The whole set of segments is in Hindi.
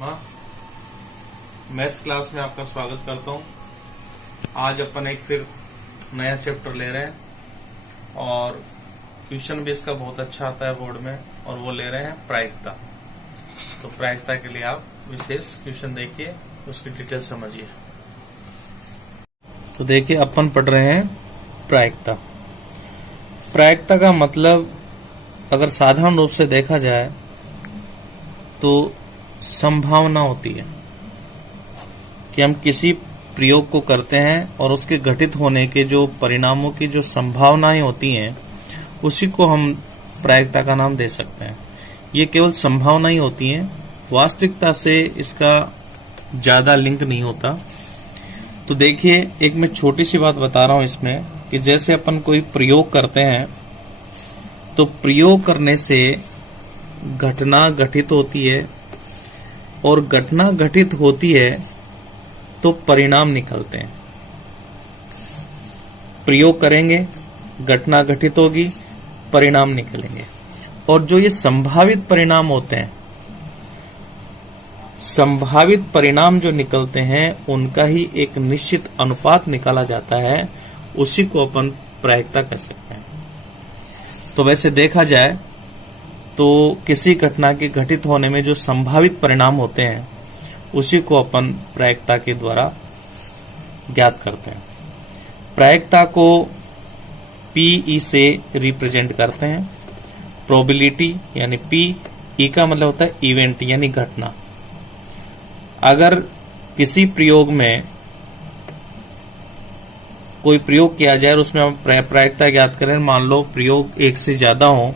मैथ्स क्लास में आपका स्वागत करता हूं। आज अपन एक फिर नया चैप्टर ले रहे हैं और क्वेश्चन भी इसका बहुत अच्छा आता है बोर्ड में, और वो ले रहे हैं प्रायिकता। तो प्रायिकता के लिए आप विशेष क्वेश्चन देखिए, उसकी डिटेल समझिए। तो देखिए अपन पढ़ रहे हैं प्रायिकता। प्रायिकता का मतलब अगर साधारण रूप से देखा जाए तो संभावना होती है कि हम किसी प्रयोग को करते हैं और उसके घटित होने के जो परिणामों की जो संभावनाएं होती हैं उसी को हम प्रायिकता का नाम दे सकते हैं। ये केवल संभावना ही होती हैं, वास्तविकता से इसका ज्यादा लिंक नहीं होता। तो देखिए एक मैं छोटी सी बात बता रहा हूं इसमें कि जैसे अपन कोई प्रयोग करते हैं तो प्रयोग करने से घटना घटित होती है, और घटना घटित होती है तो परिणाम निकलते हैं। प्रयोग करेंगे, घटना घटित होगी, परिणाम निकलेंगे। और जो ये संभावित परिणाम होते हैं, संभावित परिणाम जो निकलते हैं उनका ही एक निश्चित अनुपात निकाला जाता है, उसी को अपन प्रायिकता कह सकते हैं। तो वैसे देखा जाए तो किसी घटना के घटित होने में जो संभावित परिणाम होते हैं उसी को अपन प्रायिकता के द्वारा ज्ञात करते हैं। प्रायिकता को पीई से रिप्रेजेंट करते हैं। प्रोबेबिलिटी यानी पी, ई का मतलब होता है इवेंट यानी घटना। अगर किसी प्रयोग में कोई प्रयोग किया जाए और उसमें हम प्रायिकता ज्ञात करें, मान लो प्रयोग एक से ज्यादा हो,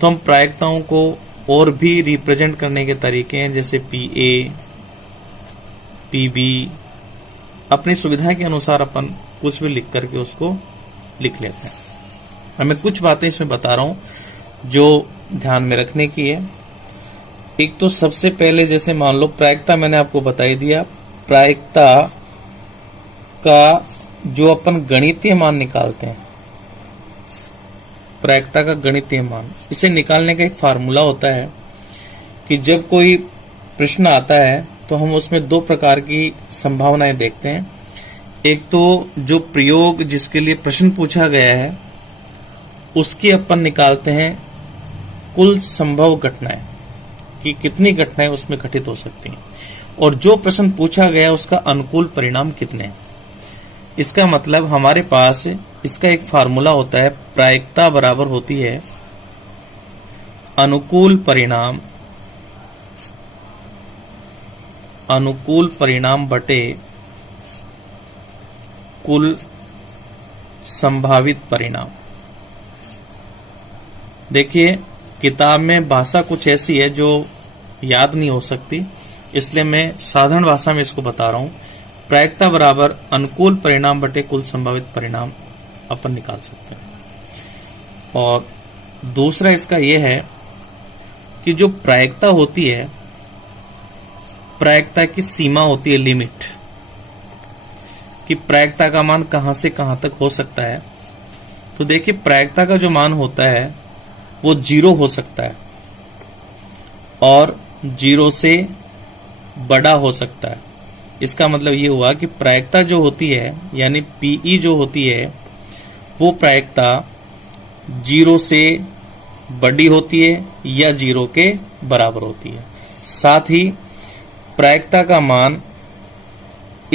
तो हम प्रायिकताओं को और भी रिप्रेजेंट करने के तरीके हैं, जैसे पीए, पीबी। अपनी सुविधा के अनुसार अपन कुछ भी लिख करके उसको लिख लेते हैं। हमें कुछ बातें इसमें बता रहा हूं जो ध्यान में रखने की है। एक तो सबसे पहले जैसे मान लो प्रायिकता मैंने आपको बता ही दिया। प्रायिकता का जो अपन गणितीय मान निकालते हैं, प्रायिकता का गणितीय मान, इसे निकालने का एक फार्मूला होता है कि जब कोई प्रश्न आता है तो हम उसमें दो प्रकार की संभावनाएं देखते हैं। एक तो जो प्रयोग जिसके लिए प्रश्न पूछा गया है उसकी अपन निकालते हैं कुल संभव घटनाएं, कि कितनी घटनाएं उसमें घटित हो सकती हैं, और जो प्रश्न पूछा गया उसका अनुकूल परिणाम कितने हैं। इसका मतलब हमारे पास इसका एक फार्मूला होता है, प्रायिकता बराबर होती है अनुकूल परिणाम बटे कुल संभावित परिणाम। देखिए किताब में भाषा कुछ ऐसी है जो याद नहीं हो सकती, इसलिए मैं साधारण भाषा में इसको बता रहा हूं। प्रायिकता बराबर अनुकूल परिणाम बटे कुल संभावित परिणाम अपन निकाल सकते हैं। और दूसरा इसका यह है कि जो प्रायिकता होती है, प्रायिकता की सीमा होती है, लिमिट, कि प्रायिकता का मान कहां से कहां तक हो सकता है। तो देखिए प्रायिकता का जो मान होता है वो 0 हो सकता है और 0 से बड़ा हो सकता है। इसका मतलब ये हुआ कि प्रायिकता जो होती है यानी पीई जो होती है वो प्रायिकता 0 से बड़ी होती है या 0 के बराबर होती है। साथ ही प्रायिकता का मान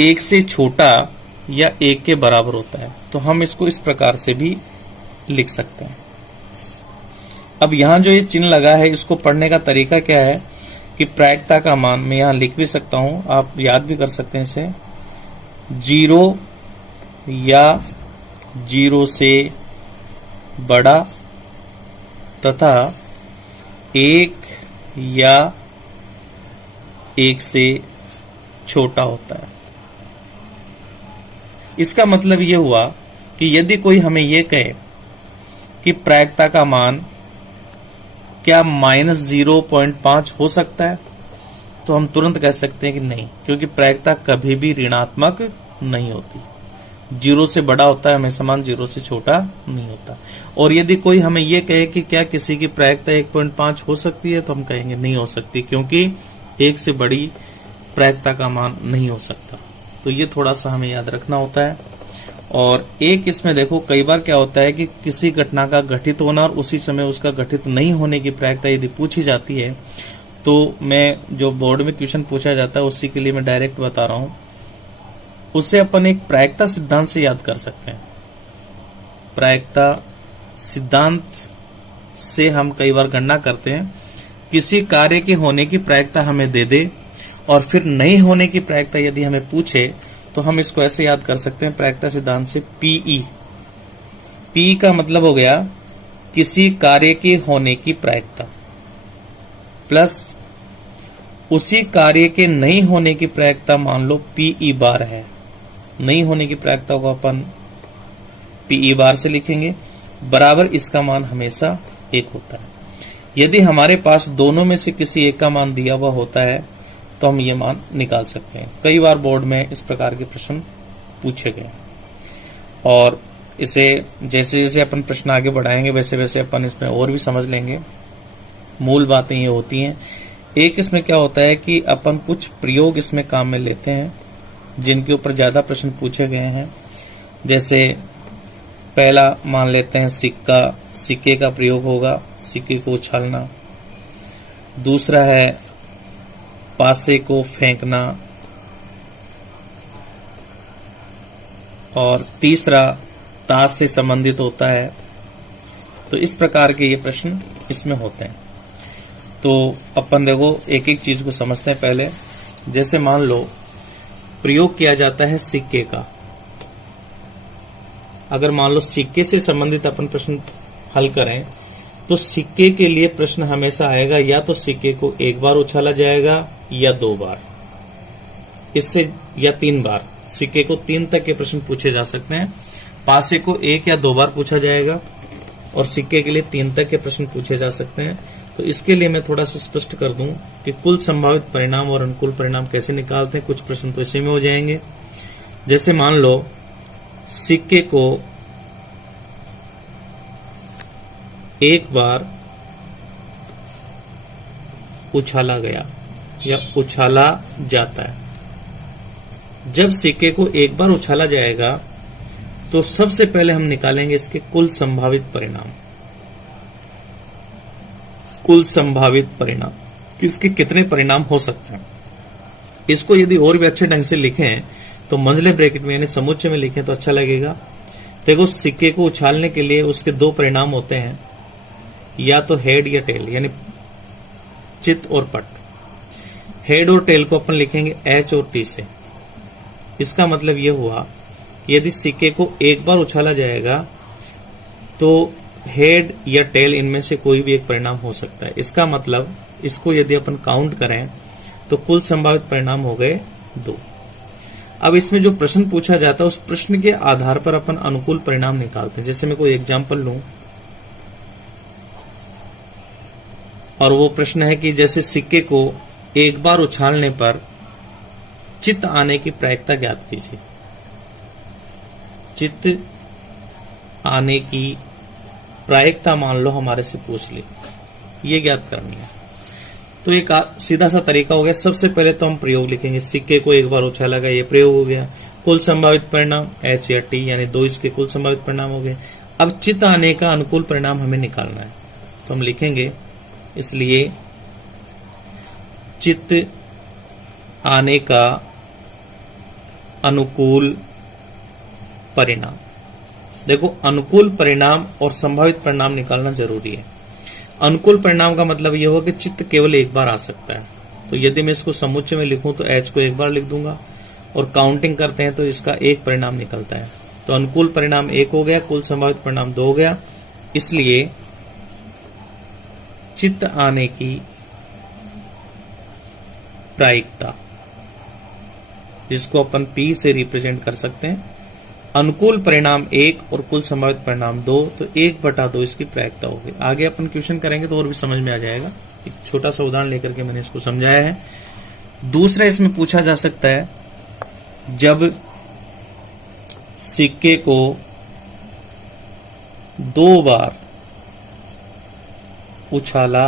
1 से छोटा या 1 के बराबर होता है। तो हम इसको इस प्रकार से भी लिख सकते हैं। अब यहां जो ये चिन्ह लगा है इसको पढ़ने का तरीका क्या है कि प्रायिकता का मान मैं यहां लिख भी सकता हूं, आप याद भी कर सकते हैं इसे, 0 या 0 से बड़ा तथा 1 या 1 से छोटा होता है। इसका मतलब यह हुआ कि यदि कोई हमें यह कहे कि प्रायिकता का मान क्या -0.5 हो सकता है, तो हम तुरंत कह सकते हैं कि नहीं, क्योंकि प्रायिकता कभी भी ऋणात्मक नहीं होती। 0 से बड़ा होता है हमेशा मान, 0 से छोटा नहीं होता। और यदि कोई हमें यह कहे कि क्या किसी की प्रायिकता 1.5 हो सकती है, तो हम कहेंगे नहीं हो सकती, क्योंकि एक से बड़ी प्रायिकता का मान नहीं हो सकता। तो ये थोड़ा सा हमें याद रखना होता है। और एक इसमें देखो, कई बार क्या होता है कि किसी घटना का घटित होना और उसी समय उसका घटित नहीं होने की प्रायिकता यदि पूछी जाती है, तो मैं जो बोर्ड में क्वेश्चन पूछा जाता है उसी के लिए मैं डायरेक्ट बता रहा हूं, उसे अपन एक प्रायिकता सिद्धांत से याद कर सकते हैं। प्रायिकता सिद्धांत से हम कई बार गणना करते हैं, किसी कार्य के होने की प्रायिकता हमें दे दे और फिर नहीं होने की प्रायिकता यदि हमें पूछे तो हम इसको ऐसे याद कर सकते हैं प्रायिकता सिद्धांत से, पीई। पी का मतलब हो गया किसी कार्य के होने की प्रायिकता प्लस उसी कार्य के नहीं होने की प्रायिकता, मान लो पीई बार है, नहीं होने की प्रायिकता को अपन पीई बार से लिखेंगे, बराबर इसका मान हमेशा एक होता है। यदि हमारे पास दोनों में से किसी एक का मान दिया हुआ होता है तो हम ये मान निकाल सकते हैं। कई बार बोर्ड में इस प्रकार के प्रश्न पूछे गए और इसे जैसे जैसे अपन प्रश्न आगे बढ़ाएंगे वैसे वैसे अपन इसमें और भी समझ लेंगे। मूल बातें ये होती हैं। एक इसमें क्या होता है कि अपन कुछ प्रयोग इसमें काम में लेते हैं जिनके ऊपर ज्यादा प्रश्न पूछे गए हैं। जैसे पहला मान लेते हैं सिक्का, सिक्के का प्रयोग होगा, सिक्के को उछालना। दूसरा है पासे को फेंकना और तीसरा ताश से संबंधित होता है। तो इस प्रकार के ये प्रश्न इसमें होते हैं। तो अपन देखो एक एक चीज को समझते हैं पहले। जैसे मान लो प्रयोग किया जाता है सिक्के का, अगर मान लो सिक्के से संबंधित अपन प्रश्न हल करें तो सिक्के के लिए प्रश्न हमेशा आएगा या तो सिक्के को एक बार उछाला जाएगा या 2 बार, इससे या 3 बार। सिक्के को 3 तक के प्रश्न पूछे जा सकते हैं। पासे को 1 या 2 बार पूछा जाएगा और सिक्के के लिए 3 तक के प्रश्न पूछे जा सकते हैं। तो इसके लिए मैं थोड़ा सा स्पष्ट कर दूं कि कुल संभावित परिणाम और अनुकूल परिणाम कैसे निकालते हैं। कुछ प्रश्न तो इसी में हो जाएंगे। जैसे मान लो सिक्के को एक बार उछाला गया या उछाला जाता है। जब सिक्के को एक बार उछाला जाएगा तो सबसे पहले हम निकालेंगे इसके कुल संभावित परिणाम। कुल संभावित परिणाम किसके कितने परिणाम हो सकते हैं। इसको यदि और भी अच्छे ढंग से लिखें तो मंझले ब्रैकेट में यानी समुच्चय में लिखें तो अच्छा लगेगा। देखो सिक्के को उछालने के लिए उसके 2 परिणाम होते हैं, या तो हेड या टेल, यानी चित और पट। हेड और टेल को अपन लिखेंगे एच और टी से। इसका मतलब यह हुआ कि यदि सिक्के को एक बार उछाला जाएगा तो हेड या टेल इनमें से कोई भी एक परिणाम हो सकता है। इसका मतलब इसको यदि अपन काउंट करें तो कुल संभावित परिणाम हो गए 2। अब इसमें जो प्रश्न पूछा जाता है उस प्रश्न के आधार पर अपन अनुकूल परिणाम निकालते हैं। जैसे मैं कोई एग्जांपल लूं और वो प्रश्न है कि जैसे सिक्के को एक बार उछालने पर चित्त आने की प्रायिकता ज्ञात कीजिए। चित्त आने की प्रायिकता मान लो हमारे से पूछ ली, ये ज्ञात करनी है। तो एक सीधा सा तरीका हो गया। सबसे पहले तो हम प्रयोग लिखेंगे। सिक्के को एक बार उछाला गया, ये प्रयोग हो गया। कुल संभावित परिणाम एच या टी यानी 2 इसके कुल संभावित परिणाम हो गए। अब चित्त आने का अनुकूल परिणाम हमें निकालना है तो हम लिखेंगे, इसलिए चित्त आने का अनुकूल परिणाम। देखो अनुकूल परिणाम और संभावित परिणाम निकालना जरूरी है। अनुकूल परिणाम का मतलब यह होगा कि चित्त केवल एक बार आ सकता है। तो यदि मैं इसको समुच्चय में लिखूं तो एच को एक बार लिख दूंगा और काउंटिंग करते हैं तो इसका एक परिणाम निकलता है। तो अनुकूल परिणाम 1 हो गया, कुल संभावित परिणाम 2 हो गया। इसलिए चित्त आने की प्रायिकता, जिसको अपन P से रिप्रेजेंट कर सकते हैं, अनुकूल परिणाम 1 और कुल संभावित परिणाम 2, तो 1/2 इसकी प्रायिकता होगी। आगे अपन क्वेश्चन करेंगे तो और भी समझ में आ जाएगा। एक छोटा सा उदाहरण लेकर के मैंने इसको समझाया है। दूसरा इसमें पूछा जा सकता है, जब सिक्के को 2 बार उछाला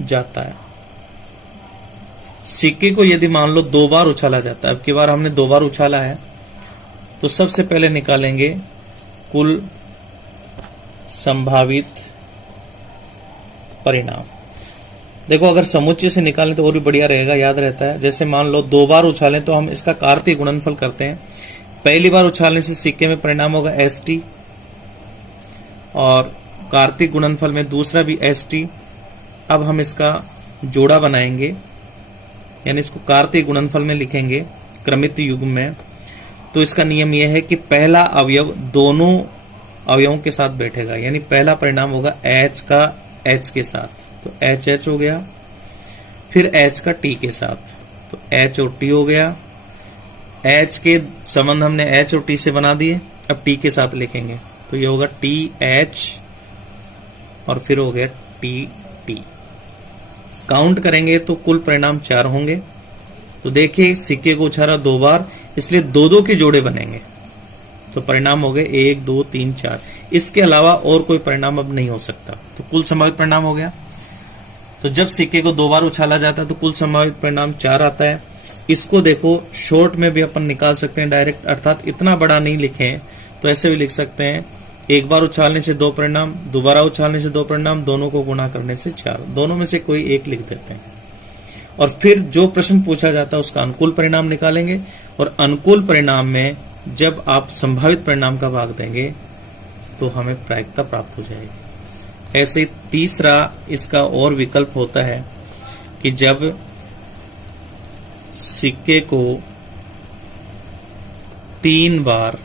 जाता है सिक्के को यदि मान लो 2 बार उछाला जाता है, अब की बार हमने 2 बार उछाला है, तो सबसे पहले निकालेंगे कुल संभावित परिणाम। देखो अगर समुच्चय से निकालें तो और भी बढ़िया रहेगा, याद रहता है। जैसे मान लो 2 बार उछालें तो हम इसका कार्तीय गुणनफल करते हैं। पहली बार उछालने से सिक्के में परिणाम होगा ST, और कार्तीय गुणनफल में दूसरा भी ST। अब हम इसका जोड़ा बनाएंगे, यानी इसको कार्तीय गुणनफल में लिखेंगे क्रमित युग्म में। तो इसका नियम यह है कि पहला अवयव दोनों अवयवों के साथ बैठेगा, यानी पहला परिणाम होगा H का H के साथ, तो HH हो गया। फिर H का T के साथ, तो H और T हो गया। H के संबंध हमने H और T से बना दिए, अब T के साथ लिखेंगे, तो ये होगा TH और फिर हो गया TT। काउंट करेंगे तो कुल परिणाम 4 होंगे। तो देखिए सिक्के को उछाला 2 बार, इसलिए 2-2 के जोड़े बनेंगे, तो परिणाम हो गए 1 2 3 4। इसके अलावा और कोई परिणाम अब नहीं हो सकता, तो कुल संभावित परिणाम हो गया। तो जब सिक्के को 2 बार उछाला जाता है तो कुल संभावित परिणाम 4 आता है। इसको देखो शॉर्ट में भी अपन निकाल सकते हैं डायरेक्ट, अर्थात इतना बड़ा नहीं लिखे तो ऐसे भी लिख सकते हैं, 1 बार उछालने से 2 परिणाम, दोबारा उछालने से 2 परिणाम, दोनों को गुणा करने से 4, दोनों में से कोई एक लिख देते हैं। और फिर जो प्रश्न पूछा जाता है उसका अनुकूल परिणाम निकालेंगे, और अनुकूल परिणाम में जब आप संभावित परिणाम का भाग देंगे तो हमें प्रायिकता प्राप्त हो जाएगी। ऐसे तीसरा इसका और विकल्प होता है कि जब सिक्के को 3 बार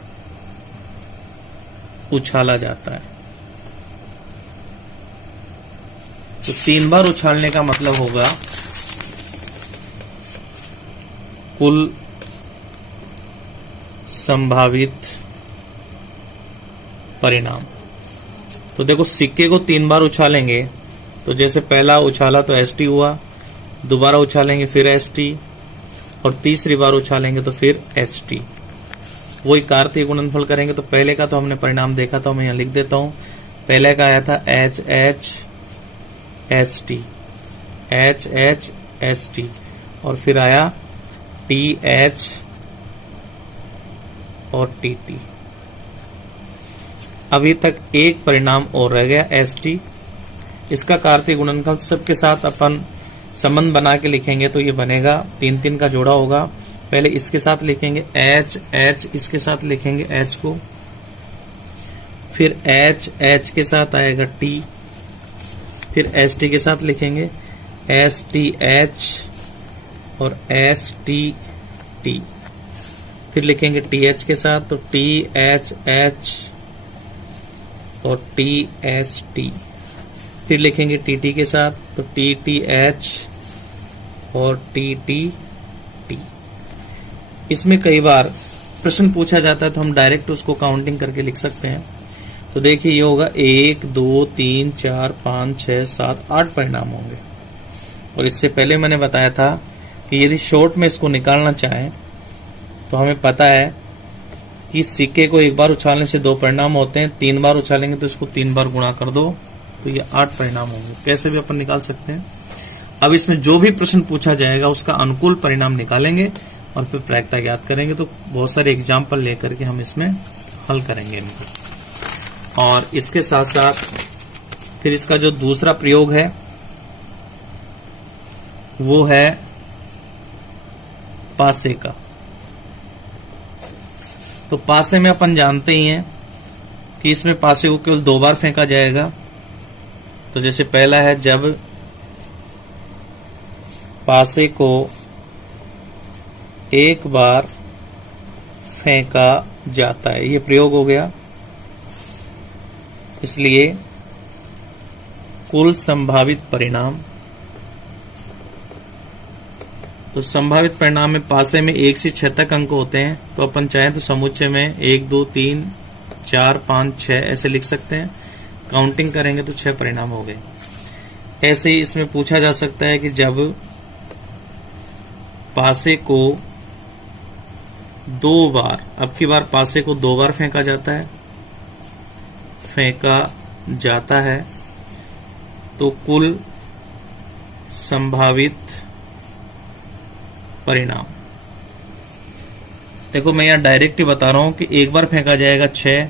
उछाला जाता है, तो 3 बार उछालने का मतलब होगा कुल संभावित परिणाम। तो देखो सिक्के को 3 बार उछालेंगे, तो जैसे पहला उछाला तो ST हुआ, दोबारा उछालेंगे फिर ST, और तीसरी बार उछालेंगे तो फिर HT। वही कार्तीय गुणनफल करेंगे, तो पहले का तो हमने परिणाम देखा था, मैं यहां लिख देता हूं। पहले का आया था HH ST, HH ST, और फिर आया TH और TT। अभी तक एक परिणाम और रह गया ST। इसका कार्तीय गुणनफल सबके साथ अपन संबंध बना के लिखेंगे, तो ये बनेगा 3-3 का जोड़ा होगा। पहले इसके साथ लिखेंगे H इसके साथ लिखेंगे H को, फिर H के साथ आएगा T, फिर ST के साथ लिखेंगे STH और STT, फिर लिखेंगे TH के साथ तो THH और THT, फिर लिखेंगे TT के साथ तो TTH और TTT। इसमें कई बार प्रश्न पूछा जाता है तो हम डायरेक्ट उसको काउंटिंग करके लिख सकते हैं। तो देखिए ये होगा 1 2 3 4 5 6 7 8 परिणाम होंगे। और इससे पहले मैंने बताया था कि यदि शॉर्ट में इसको निकालना चाहें तो हमें पता है कि सिक्के को 1 बार उछालने से 2 परिणाम होते हैं, 3 बार उछालेंगे तो इसको 3 बार गुणा कर दो तो ये 8 परिणाम होंगे। कैसे भी अपन निकाल सकते हैं। अब इसमें जो भी प्रश्न पूछा जाएगा उसका अनुकूल परिणाम निकालेंगे और फिर प्रायिकता ज्ञात करेंगे। तो बहुत सारे एग्जाम्पल लेकर के हम इसमें हल करेंगे इनको। और इसके साथ साथ फिर इसका जो दूसरा प्रयोग है वो है पासे का। तो पासे में अपन जानते ही हैं कि इसमें पासे को केवल 2 बार फेंका जाएगा। तो जैसे पहला है जब पासे को 1 बार फेंका जाता है, ये प्रयोग हो गया। इसलिए कुल संभावित परिणाम, तो संभावित परिणाम में पासे में 1 से 6 तक अंक होते हैं। तो अपन चाहें तो समुच्चय में 1 2 3 4 5 6 ऐसे लिख सकते हैं। काउंटिंग करेंगे तो 6 परिणाम हो गए। ऐसे ही इसमें पूछा जा सकता है कि जब पासे को 2 बार, अब की बार पासे को 2 बार फेंका जाता है तो कुल संभावित परिणाम। देखो मैं यहाँ डायरेक्ट ही बता रहा हूं कि एक बार फेंका जाएगा 6,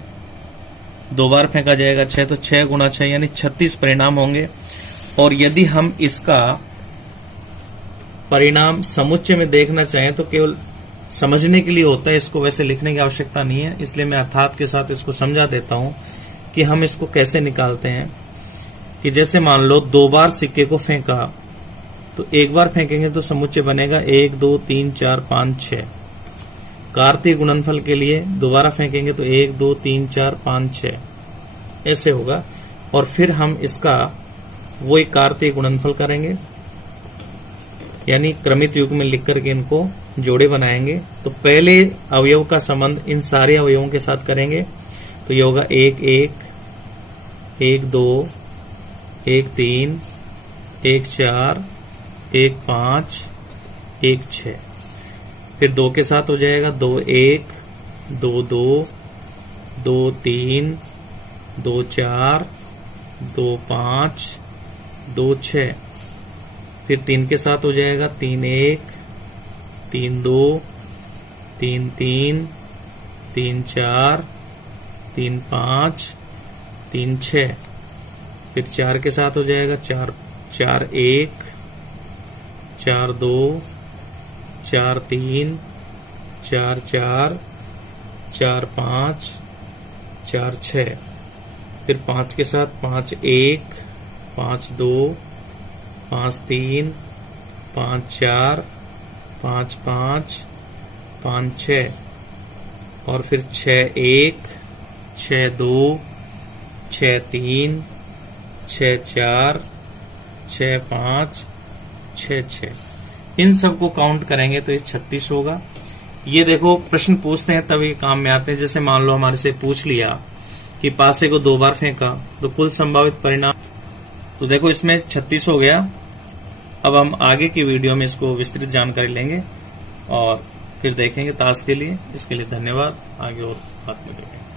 2 बार फेंका जाएगा 6, तो 6 गुणा 6 यानी 36 परिणाम होंगे। और यदि हम इसका परिणाम समुच्चय में देखना चाहें तो केवल समझने के लिए होता है, इसको वैसे लिखने की आवश्यकता नहीं है, इसलिए मैं अर्थात के साथ इसको समझा देता हूं कि हम इसको कैसे निकालते हैं। कि जैसे मान लो 2 बार सिक्के को फेंका, तो एक बार फेंकेंगे तो समुच्चय बनेगा 1 2 3 4 5 6। कार्तीय गुणनफल के लिए दोबारा फेंकेंगे तो 1 2 3 4 5 6 ऐसे होगा। और फिर हम इसका वही कार्तीय गुणनफल करेंगे, यानी क्रमित युग में लिख करके इनको जोड़े बनाएंगे। तो पहले अवयव का संबंध इन सारे अवयवों के साथ करेंगे, तो ये होगा 1 1 1 2 1 3 1 4 1 5 1 6। फिर 2 के साथ हो जाएगा 2 1 2 2 2 3 2 4 2 5 2 6। फिर 3 के साथ हो जाएगा 3 1 3 2 3 3 3 4 3 5 3 6। फिर 4 के साथ हो जाएगा 4 4 1 4 2 4 3 4 4 4 5 4 6। फिर 5 के साथ 5 1 5 2 5 3 5 4 5 5 5 6। और फिर 6 1 6 2 6 3 6 4 6 5 6 6। इन सबको काउंट करेंगे तो ये 36 होगा। ये देखो प्रश्न पूछते हैं तब ये काम में आते हैं। जैसे मान लो हमारे से पूछ लिया कि पासे को 2 बार फेंका तो कुल संभावित परिणाम, तो देखो इसमें 36 हो गया। अब हम आगे की वीडियो में इसको विस्तृत जानकारी लेंगे और फिर देखेंगे ताश के लिए। इसके लिए धन्यवाद। आगे और बात मिलेंगे।